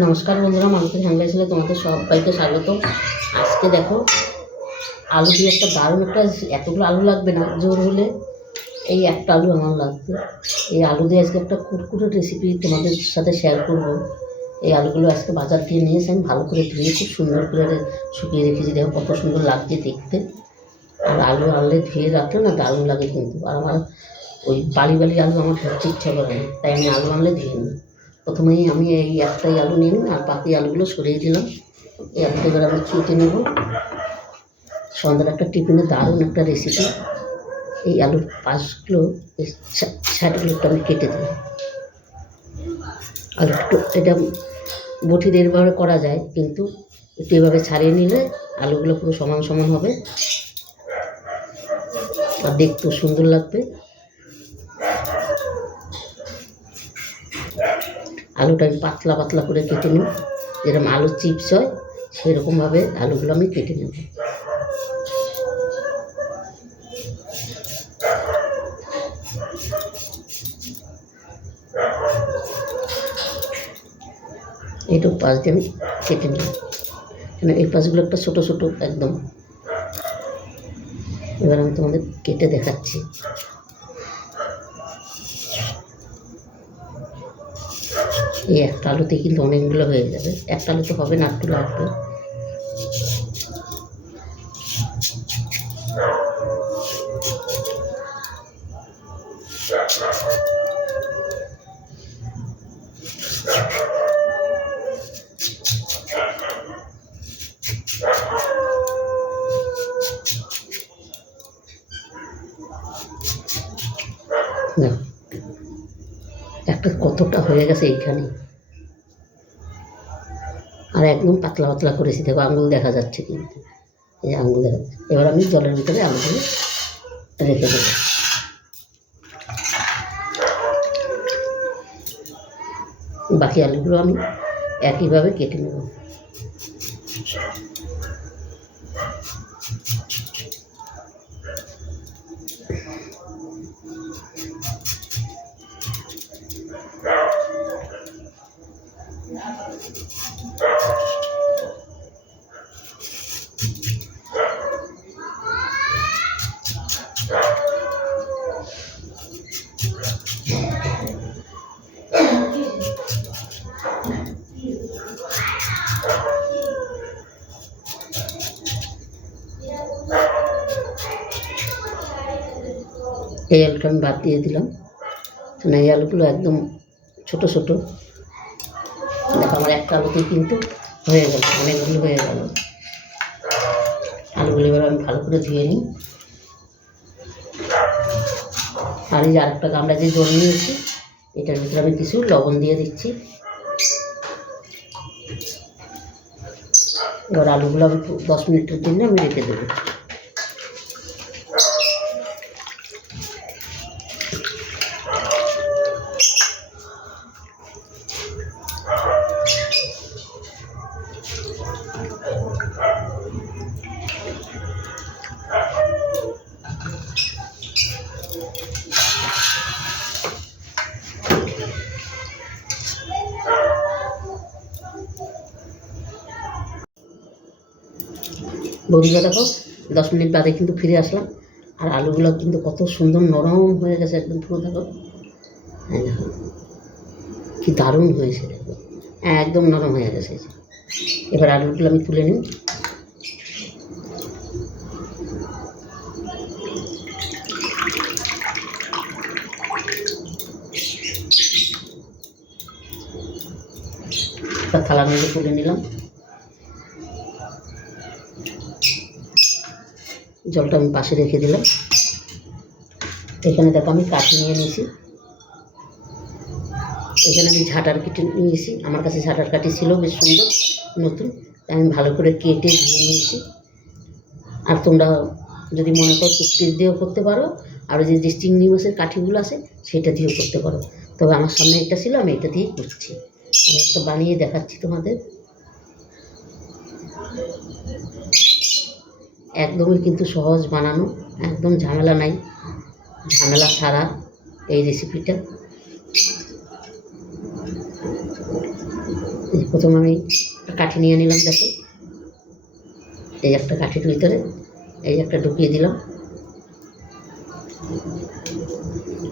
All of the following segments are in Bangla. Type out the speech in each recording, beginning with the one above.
নমস্কার বন্ধুরা, মানুষের হ্যান্ডলাইসে তোমাদের সবাইকে স্বাগত। আজকে দেখো আলু দিয়ে একটা দারুণ একটা, এতগুলো আলু লাগবে না, জোর হলে এই একটা আলু আমার লাগবে। এই আলু দিয়ে আজকে একটা কুরকুরে রেসিপি তোমাদের সাথে শেয়ার করব। এই আলুগুলো আজকে বাজার দিয়ে নিয়ে এসে আমি ভালো করে ধুয়ে খুব সুন্দর করে শুকিয়ে রেখেছি। দেখো কত সুন্দর লাগছে দেখতে। আর আলু আনলে ধুয়ে রাখলে না দারুণ লাগে কিন্তু। আর আমার ওই বালি বালি আলু আমার ধরতে ইচ্ছা করে না, তাই আমি আলু আনলে ধুয়ে নিই। প্রথমেই আমি এই একটাই আলু নিয়ে নিই, আর বাকি আলুগুলো সরিয়ে দিলাম। এবার আমি কেটে নেব। সন্ধ্যার একটা টিফিনে দারুণ একটা রেসিপি। এই আলুর পাশগুলো, সাইডগুলোটা আমি কেটে দিই। আর একটু এটা বটি দেড়ভাবে করা যায়, কিন্তু একটু এভাবে ছাড়িয়ে নিলে আলুগুলো পুরো সমান সমান হবে আর দেখতেও সুন্দর লাগবে। আলুটা আমি পাতলা পাতলা করে কেটে নিই, যেরকম আলুর চিপস হয় সেরকমভাবে আলুগুলো আমি কেটে নেব। এইটুকু পাশ দিয়ে আমি কেটে নিই, কেন এই পাশগুলো একটা ছোটো ছোটো একদম। এবার আমি তোমাদের কেটে দেখাচ্ছি। এই একটা আলুতে কিন্তু অনেকগুলো হয়ে যাবে। একটা আলু তো হবে না, একটু লাগবে। একটা কতটা হয়ে গেছে এইখানে, আর একদম পাতলা পাতলা করেছি। দেখো আঙুল দেখা যাচ্ছে, কিন্তু এই আঙুল দেখা যাচ্ছে। এবার আমি জলের ভিতরে আলুগুলো রেখে দেবো। বাকি আলুগুলো আমি একইভাবে কেটে নেব। এই আলুটা আমি বাদ দিয়ে দিলাম, না এই আলুগুলো একদম ছোটো ছোটো। দেখো আমার একটা আলুতেই কিন্তু হয়ে গেল, অনেকগুলো হয়ে গেল। আলুগুলো এবার আমি ভালো করে ধুয়ে নিই। আর এই যে আরেকটা গামলা যে জল নিয়েছি, এটার ভিতরে আমি কিছু লবণ দিয়ে দিচ্ছি। এবার আলুগুলো আমি 10 মিনিটের জন্য আমি রেখে দেবো। বন্ধুরা দেখো 10 মিনিট বাদে কিন্তু ফিরে আসলাম, আর আলুগুলো কিন্তু কত সুন্দর নরম হয়ে গেছে একদম পুরো। দেখো, হ্যাঁ দেখো কি দারুণ হয়েছে। দেখো একদম নরম হয়ে গেছে। এবার আলুগুলো আমি তুলে নিই। থালার মধ্যে তুলে নিলাম। জলটা আমি পাশে রেখে দিলাম। এখানে দেখো আমি কাঠি নিয়ে নিয়েছি। এখানে আমি ঝাঁটার কেটে নিয়েছি। আমার কাছে ঝাঁটার কাঠি ছিল বেশ সুন্দর নতুন, তাই আমি ভালো করে কেটে ধুয়ে নিয়েছি। আর তোমরা যদি মনে করো টুথপিক দিয়েও করতে পারো, আর ওই যে চিংড়ি মাছের কাঠিগুলো আছে সেটা দিয়েও করতে পারো। তবে আমার সামনে এটা ছিল, আমি এটা দিয়েই করছি। আমি একটা বানিয়ে দেখাচ্ছি তোমাদের। একদমই কিন্তু সহজ বানানো, একদম ঝামেলা নাই, ঝামেলা ছাড়া এই রেসিপিটা। প্রথমে আমি একটা কাঠি নিয়ে নিলাম, দেখো এই একটা কাঠির ভিতরে এই একটা ঢুকিয়ে দিলাম,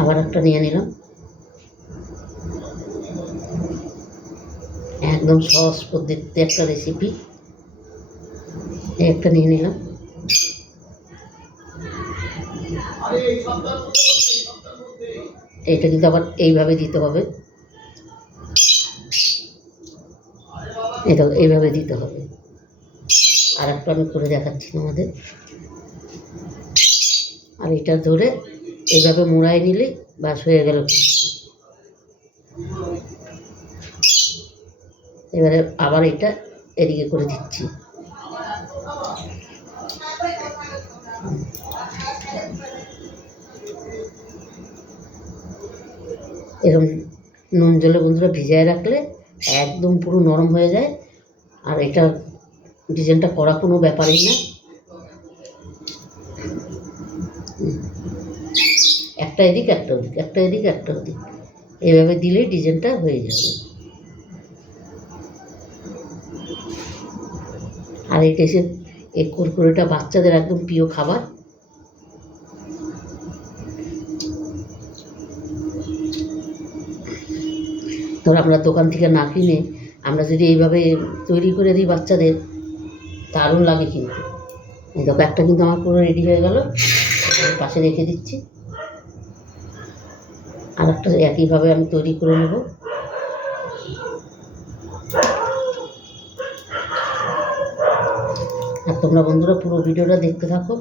আবার একটা নিয়ে নিলাম, একদম সহজ পদ্ধতিতে একটা রেসিপি, এই একটা নিয়ে নিলাম, এইটা কিন্তু আবার এইভাবে দিতে হবে, এটা এইভাবে দিতে হবে। আর একটা আমি করে দেখাচ্ছি তোমাদের। আর এটা ধরে এইভাবে মুড়াই নিলে বাস হয়ে গেল। এবারে আবার এটা এদিকে করে দিচ্ছি। এরকম নুন জলে বন্ধুরা ভিজিয়ে রাখলে একদম পুরো নরম হয়ে যায়। আর এটা ডিজাইনটা করা কোনো ব্যাপারই না, একটা এদিক একটা ওদিক, একটা এদিক একটা ওদিক, এইভাবে দিলেই ডিজাইনটা হয়ে যাবে। আর এটা এসে এই কুরকুরেটা বাচ্চাদের একদম প্রিয় খাবার। ধর আমরা দোকান থেকে না কিনে আমরা যদি এইভাবে তৈরি করে দিই বাচ্চাদের, দারুণ লাগে কিন্তু। এই দেখো একটা কিন্তু আমার পুরো রেডি হয়ে গেল, পাশে রেখে দিচ্ছি। আর একটা একইভাবে আমি তৈরি করে নেব। আর তোমরা বন্ধুরা পুরো ভিডিওটা দেখতে থাকো,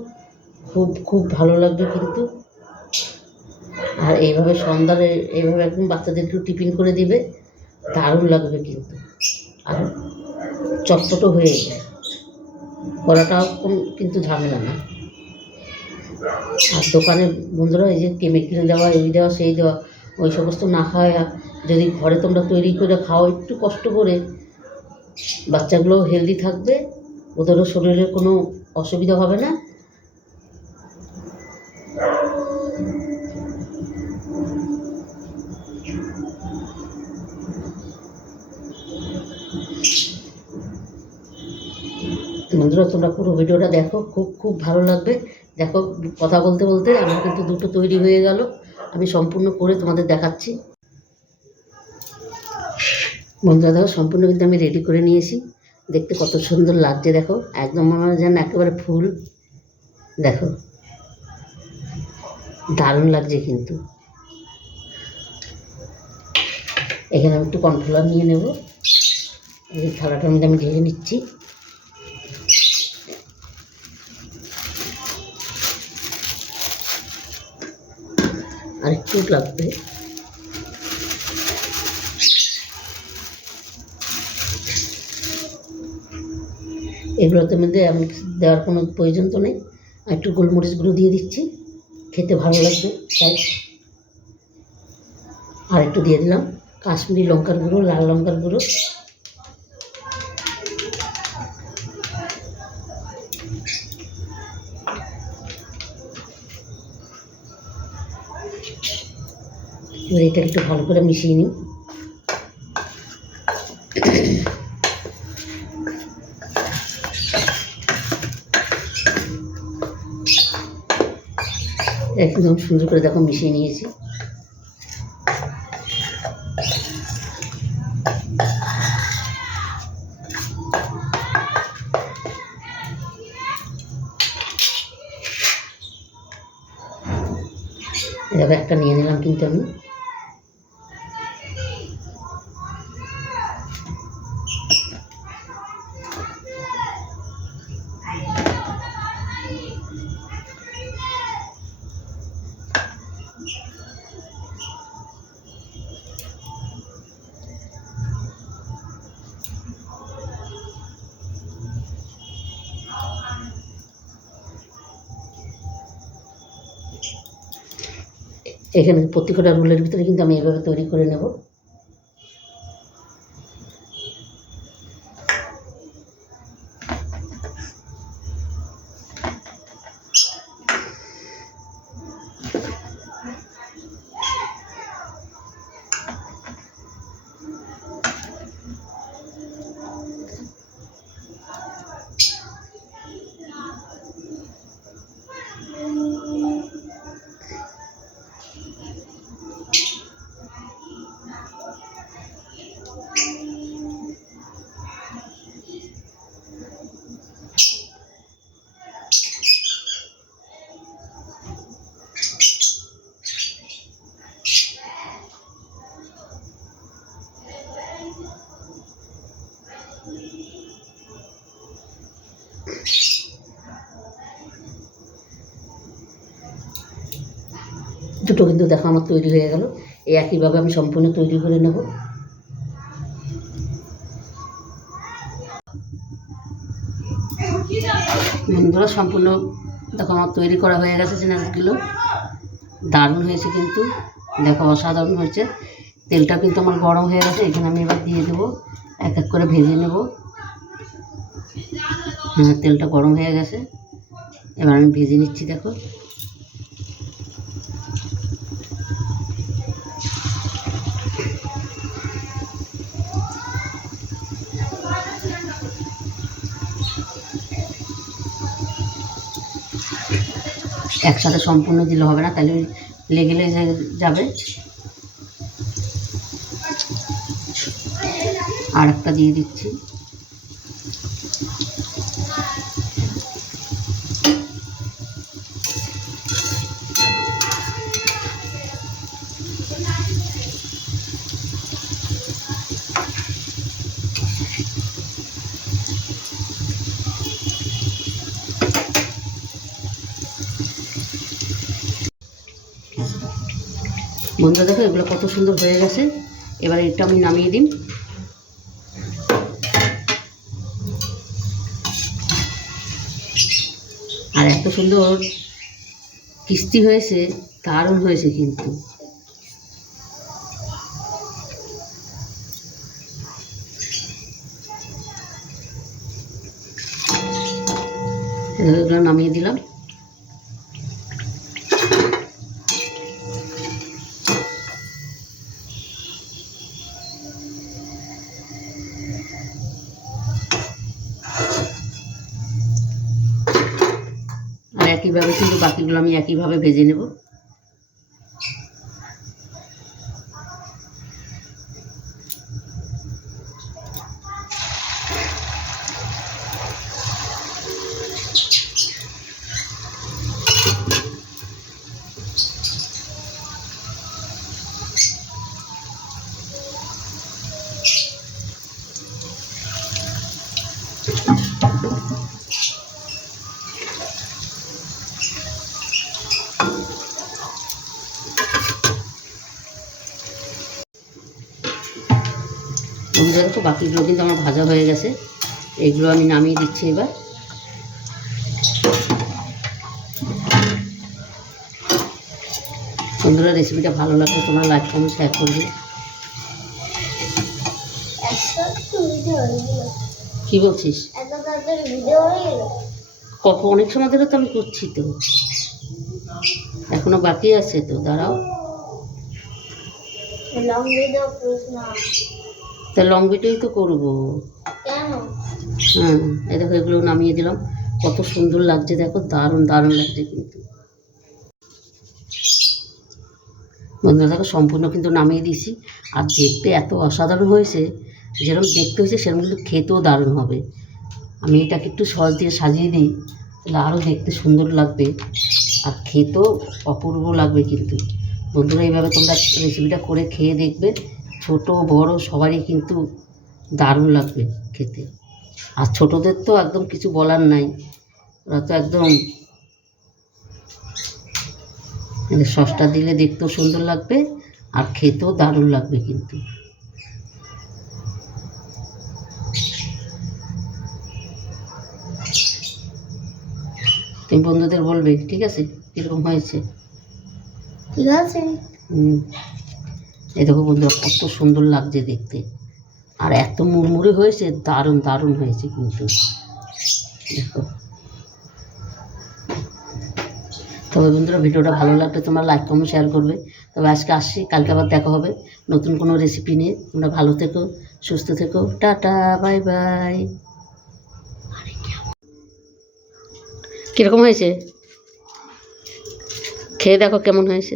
খুব খুব ভালো লাগবে কিন্তু। আর এইভাবে সন্ধ্যারে এইভাবে একদম বাচ্চাদেরকেও টিফিন করে দিবে, দারুণ লাগবে কিন্তু। আর চটপটো হয়ে যায়, করাটাও কিন্তু ঝামেলা না। আর দোকানে বন্ধুরা এই যে কেমিক্যাল দেওয়া, এই দেওয়া সেই দেওয়া, ওই সমস্ত না খাওয়া যদি ঘরে তোমরা তৈরি করে খাও একটু কষ্ট করে, বাচ্চাগুলোও হেলদি থাকবে, ওদেরও শরীরে কোনো অসুবিধা হবে না। বন্ধুরা তোমরা পুরো ভিডিওটা দেখো, খুব খুব ভালো লাগবে। দেখো কথা বলতে বলতে আমার কিন্তু দুটো তৈরি হয়ে গেল, আমি সম্পূর্ণ করে তোমাদের দেখাচ্ছি। বন্ধুরা দেখো সম্পূর্ণ কিন্তু আমি রেডি করে নিয়েছি, দেখতে কত সুন্দর লাগছে। দেখো একদম মনে হয় যেন একেবারে ফুল, দেখো দারুণ লাগছে কিন্তু। এখানে আমি একটু কর্নফ্লাওয়ার নিয়ে নেব, এই থালাটার মধ্যে আমি ঢেলে নিচ্ছি। আর একটু লাগবে, এগুলোতে মধ্যে আমি দেওয়ার কোনো প্রয়োজন তো নেই। আর একটু গোলমরিচ গুঁড়ো দিয়ে দিচ্ছি, খেতে ভালো লাগবে তাই। আর একটু দিয়ে দিলাম কাশ্মীরি লঙ্কার গুঁড়ো, লাল লঙ্কার গুঁড়ো। এবার এটা একটু ভালো করে মিশিয়ে নিই। একদম সুন্দর করে দেখো মিশিয়ে নিয়েছি। এভাবে একটা নিয়ে নিলাম কিন্তু আমি। এখানে প্রত্যেকটা রোলের ভিতরে কিন্তু আমি এভাবে তৈরি করে নেব। দুটো কিন্তু দেখো আমার তৈরি হয়ে গেল। এই একইভাবে আমি সম্পূর্ণ তৈরি করে নেব। বন্ধুরা সম্পূর্ণ দেখো আমার তৈরি করা হয়ে গেছে স্ন্যাক্সগুলো। দারুণ হয়েছে কিন্তু, দেখো অসাধারণ হয়েছে। তেলটা কিন্তু আমার গরম হয়ে গেছে, এখানে আমি এবার দিয়ে দেবো, এক এক করে ভেজে নেব। হ্যাঁ, তেলটা গরম হয়ে গেছে, এবার আমি ভেজে নিচ্ছি। দেখো একসাথে সম্পূর্ণ দিলে হবে না, তাহলে লেগে লেগে যাবে। আর একটা দিয়ে দিচ্ছি। বন্ধুরা দেখো এগুলো কত সুন্দর হয়ে গেছে। এবার এটা আমি নামিয়ে দিই। আর এত সুন্দর কিস্তি হয়েছে, দারুণ হয়েছে কিন্তু। এগুলো নামিয়ে দিলাম। আর একইভাবে কিন্তু বাকিগুলো আমি একইভাবে ভেজে নেব। বন্ধুরা দেখো বাকিগুলো কিন্তু আমার ভাজা হয়ে গেছে, এগুলো আমি নামিয়ে দিচ্ছি এবার। বন্ধুরা রেসিপিটা ভালো লাগলে তোমরা লাইক কমেন্ট শেয়ার করবে। কি বলছিস? কখন অনেক সময় ধরে তো আমি করছি, তো এখনো বাকি আছে, তো দাঁড়াও। তা লং ভিডিওই তো করবো। হ্যাঁ, এই দেখো এগুলো নামিয়ে দিলাম, কত সুন্দর লাগছে দেখো, দারুণ দারুণ লাগছে কিন্তু। বন্ধুরা দেখো সম্পূর্ণ কিন্তু নামিয়ে দিয়েছি। আর দেখতে এত অসাধারণ হয়েছে, যেরকম দেখতে হয়েছে সেরকম কিন্তু খেতেও দারুণ হবে। আমি এটাকে একটু সস দিয়ে সাজিয়ে দিই, তাহলে আরও দেখতে সুন্দর লাগবে আর খেতেও অপূর্ব লাগবে কিন্তু। বন্ধুরা এইভাবে তোমরা রেসিপিটা করে খেয়ে দেখবে, ছোট বড় সবারই কিন্তু দারুণ লাগবে খেতে। আর ছোটদের তো একদম কিছু বলার নাই, ওরা তো একদম সসটা দিলে দেখতেও সুন্দর লাগবে আর খেতেও দারুণ লাগবে কিন্তু। তুমি বন্ধুদের বলবে, ঠিক আছে, কীরকম হয়েছে? ঠিক আছে। এই দেখো বন্ধুরা কত সুন্দর লাগছে দেখতে, আর এত মুড়মুড়ে হয়েছে, দারুণ দারুণ হয়েছে কিন্তু। দেখো তবে বন্ধুরা ভিডিওটা ভালো লাগলে তোমরা লাইক কমেন্ট শেয়ার করবে। তবে আজকে আসছি, কালকে আবার দেখা হবে নতুন কোনো রেসিপি নিয়ে। তোমরা ভালো থেকো, সুস্থ থেকো, টাটা, বাই বাই। কীরকম হয়েছে খেয়ে দেখো কেমন হয়েছে।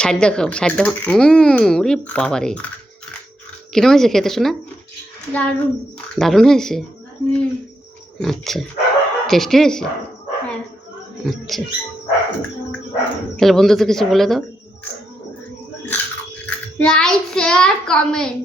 সাইড দেখো, সাইড দেখো। ওরে বাবা রে, কিরকম হয়েছে খেতে শোনা? দারুণ দারুণ হয়েছে। আচ্ছা, টেস্টি হয়েছে। হ্যাঁ। আচ্ছা, তাহলে বন্ধুদের কিছু বলে দাও। Like share comment.